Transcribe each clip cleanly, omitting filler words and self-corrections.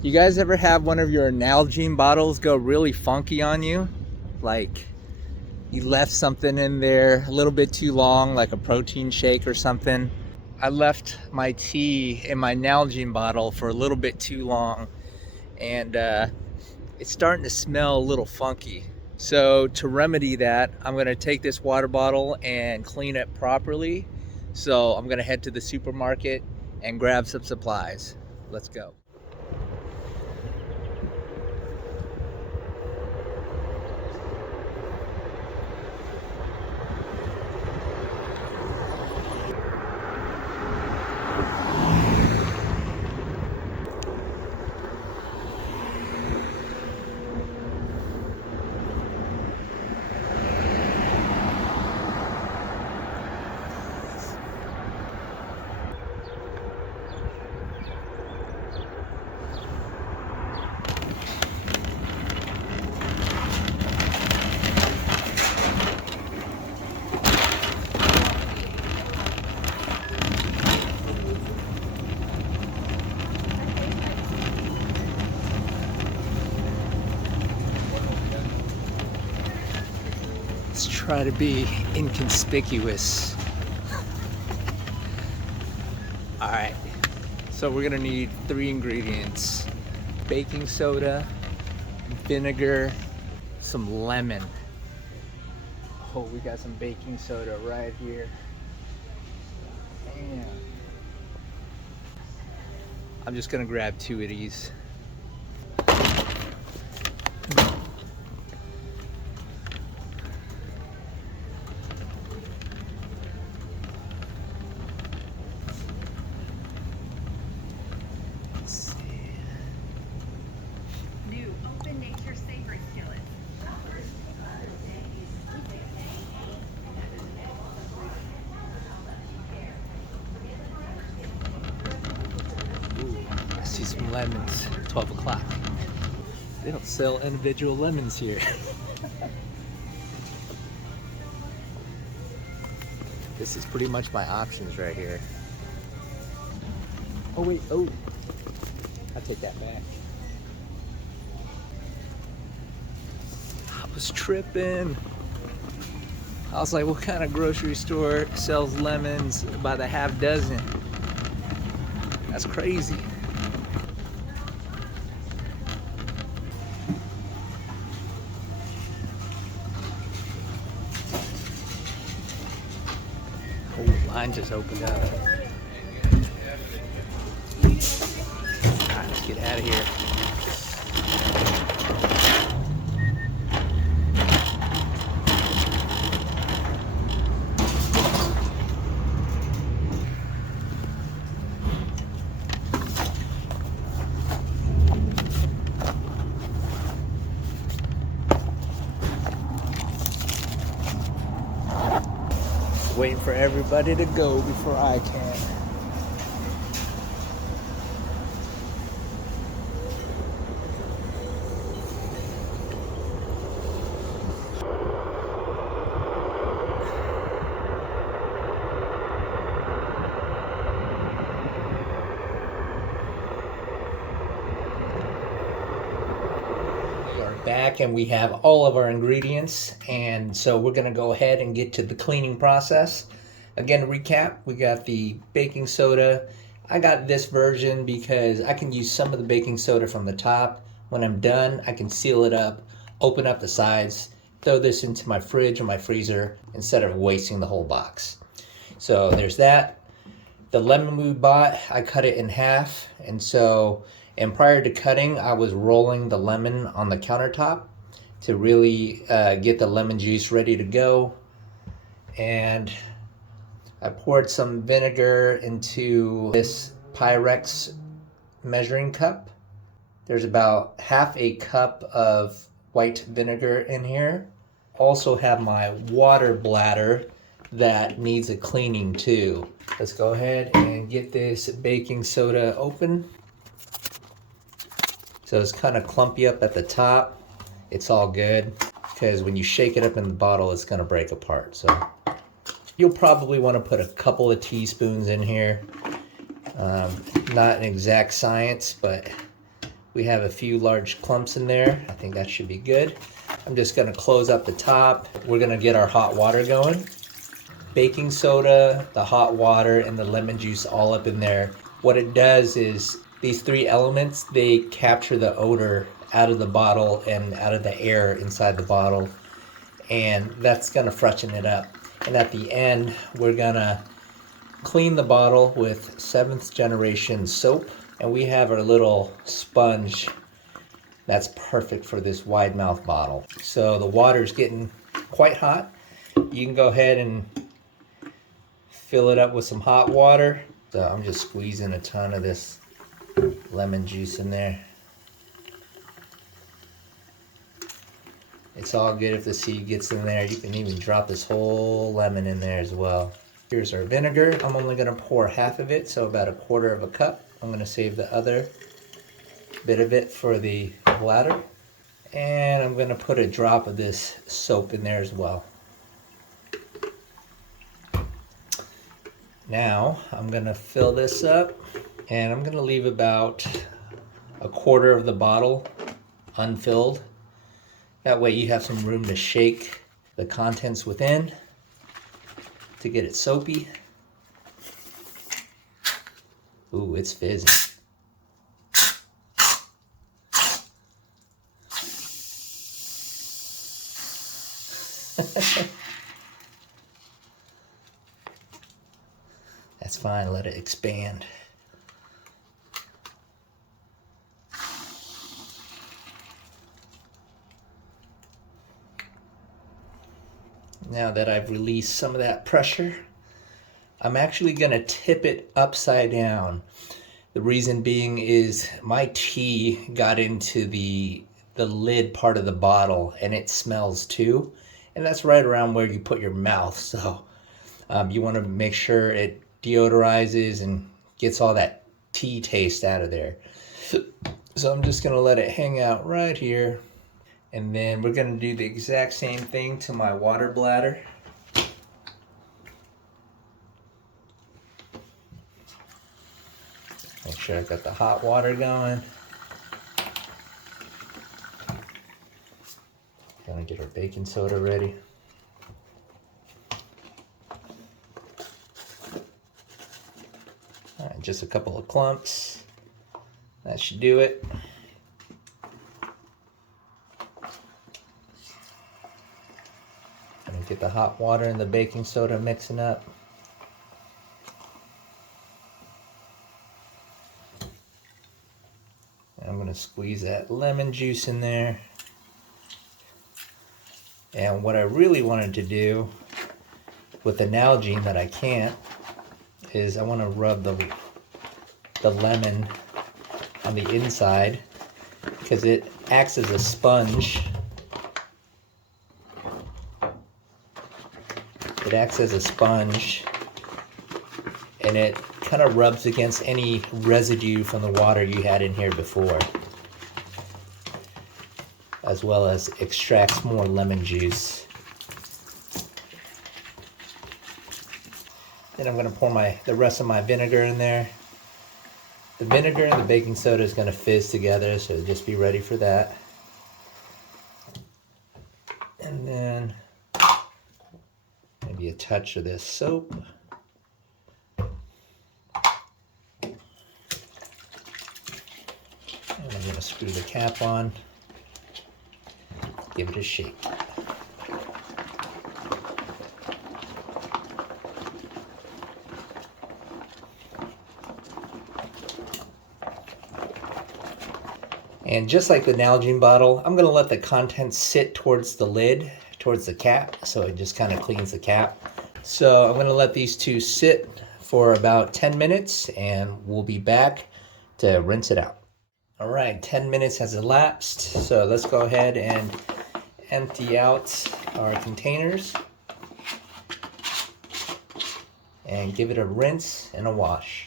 You guys ever have one of your Nalgene bottles go really funky on you? Like you left something in there a little bit too long, like a protein shake or something. I left my tea in my Nalgene bottle for a little bit too long, and it's starting to smell a little funky. So to remedy that, I'm gonna take this water bottle and clean it properly. So I'm gonna head to the supermarket and grab some supplies. Let's go. Let's try to be inconspicuous. All right, so we're gonna need 3 ingredients: baking soda, vinegar, some lemon. Oh, we got some baking soda right here. Damn. I'm just gonna grab 2 of these. New open nature savory skillet. Ooh, I see some lemons. 12 o'clock. They don't sell individual lemons here. This is pretty much my options right here. Oh wait, oh. I take that back. I was tripping. I was like, what kind of grocery store sells lemons by the half dozen? That's crazy. Oh, line just opened up. Alright, let's get out of here. Waiting for everybody to go before I can. We are back and we have all of our ingredients, and so we're gonna go ahead and get to the cleaning process. Again, to recap, we got the baking soda. I got this version because I can use some of the baking soda from the top. When I'm done, I can seal it up, open up the sides, throw this into my fridge or my freezer instead of wasting the whole box. So there's that. The lemon we bought, I cut it in half, and prior to cutting, I was rolling the lemon on the countertop to really get the lemon juice ready to go. And I poured some vinegar into this Pyrex measuring cup. There's about half a cup of white vinegar in here. Also have my water bladder that needs a cleaning too. Let's go ahead and get this baking soda open. So it's kind of clumpy up at the top. It's all good because when you shake it up in the bottle, it's gonna break apart. So you'll probably want to put a couple of teaspoons in here. Not an exact science, but We have a few large clumps in there. I think that should be good. I'm just gonna close up the top. We're gonna get our hot water going. Baking soda, the hot water, and the lemon juice all up in there. What it does is these three elements, they capture the odor out of the bottle and out of the air inside the bottle, and that's gonna freshen it up. And at the end, we're gonna clean the bottle with 7th generation soap, and we have our little sponge that's perfect for this wide mouth bottle. So the water's getting quite hot. You can go ahead and fill it up with some hot water. So I'm just squeezing a ton of this lemon juice in there. It's all good if the seed gets in there. You can even drop this whole lemon in there as well. Here's our vinegar. I'm only gonna pour half of it, so about 1/4 of a cup. I'm gonna save the other bit of it for the bladder. And I'm gonna put a drop of this soap in there as well. Now I'm gonna fill this up, and I'm gonna leave about 1/4 of the bottle unfilled. That way you have some room to shake the contents within to get it soapy. Ooh, it's fizzing. That's fine, let it expand. Now that I've released some of that pressure, I'm actually gonna tip it upside down. The reason being is my tea got into the lid part of the bottle, and it smells too. And that's right around where you put your mouth. So you wanna make sure it deodorizes and gets all that tea taste out of there. So I'm just gonna let it hang out right here. And then we're gonna do the exact same thing to my water bladder. Make sure I've got the hot water going. Gonna get our baking soda ready. All right, just a couple of clumps. That should do it. Gonna get the hot water and the baking soda mixing up. And I'm gonna squeeze that lemon juice in there. And what I really wanted to do with the Nalgene that I can't is I want to rub the lemon on the inside because it acts as a sponge. It acts as a sponge, and it kind of rubs against any residue from the water you had in here before, as well as extracts more lemon juice. Then I'm going to pour the rest of my vinegar in there. The vinegar and the baking soda is going to fizz together, so just be ready for that. And then maybe a touch of this soap. And I'm going to screw the cap on. Give it a shake. And just like the Nalgene bottle, I'm going to let the contents sit towards the lid, towards the cap, so it just kind of cleans the cap. So I'm going to let these two sit for about 10 minutes, and we'll be back to rinse it out. All right, 10 minutes has elapsed, so let's go ahead and empty out our containers and give it a rinse and a wash.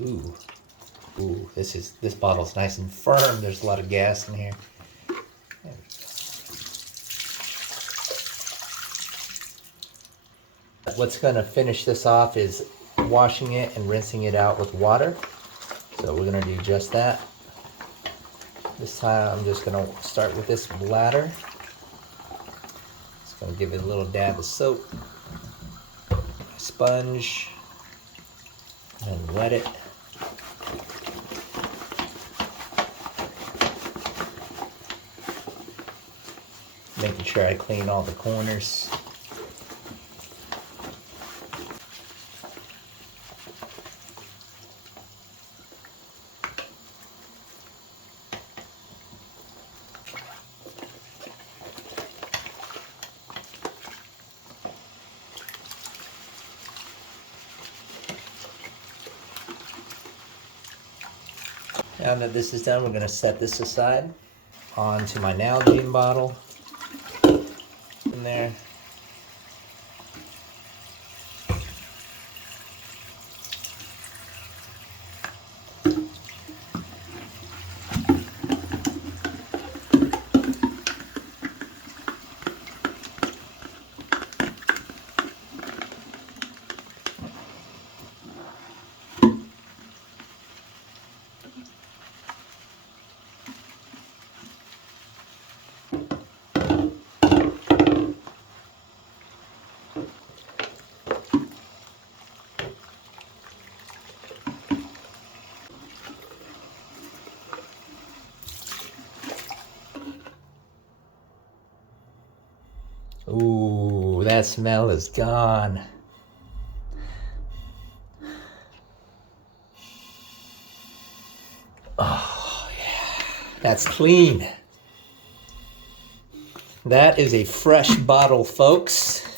Ooh, this bottle's nice and firm. There's a lot of gas in here. There we go. what's going to finish this off is washing it and rinsing it out with water. So we're going to do just that. This time I'm just going to start with this bladder. Just going to give it a little dab of soap, sponge, and wet it. Making sure I clean all the corners. Now that this is done, we're going to set this aside onto my Nalgene bottle. In there. Ooh, that smell is gone. Oh, yeah. That's clean. That is a fresh bottle, folks.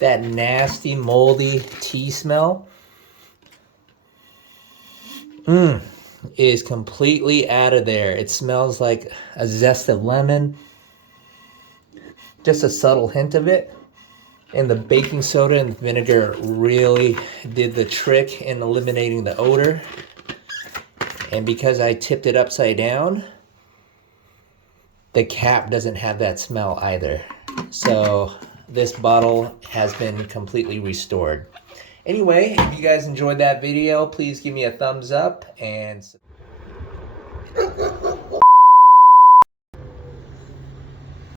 That nasty, moldy tea smell is completely out of there. It smells like a zest of lemon. Just a subtle hint of it. And the baking soda and vinegar really did the trick in eliminating the odor. And because I tipped it upside down, the cap doesn't have that smell either. So this bottle has been completely restored. Anyway, if you guys enjoyed that video, please give me a thumbs up and